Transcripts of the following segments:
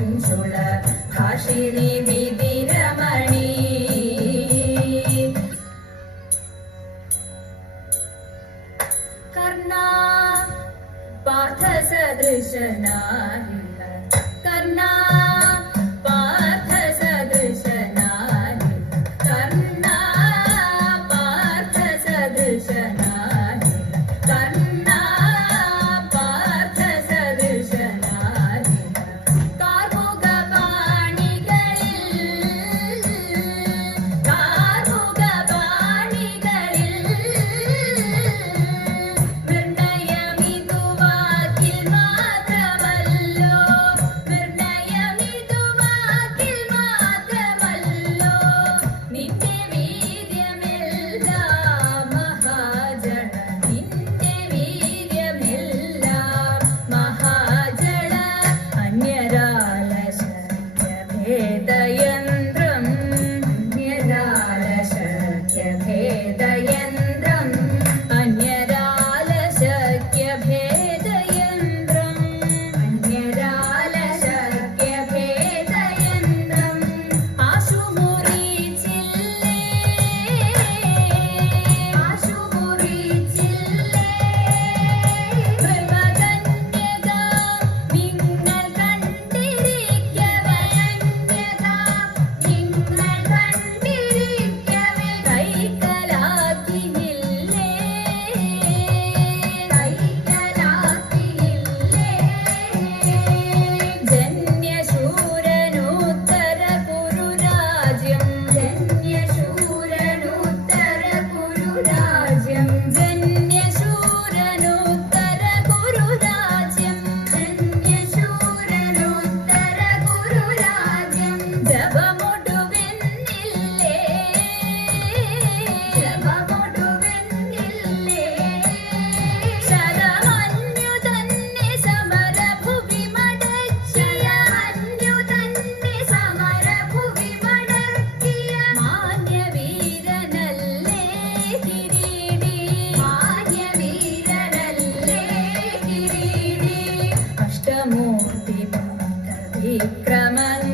ಮಂಜುಳ ಕಾಶಿನಿ విక్రమణ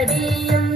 அடியும்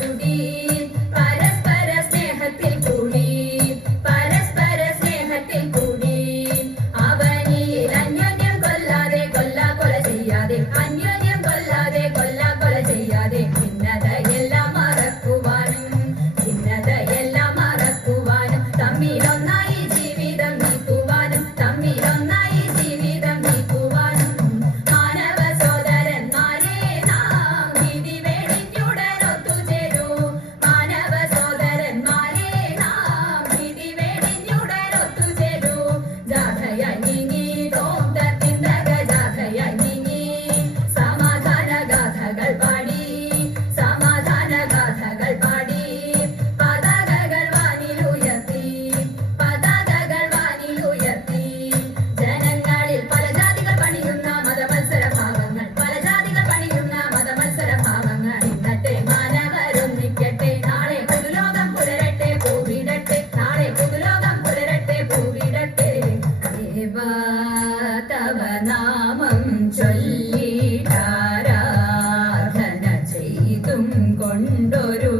Be. 右と കൊണ്ടൊരു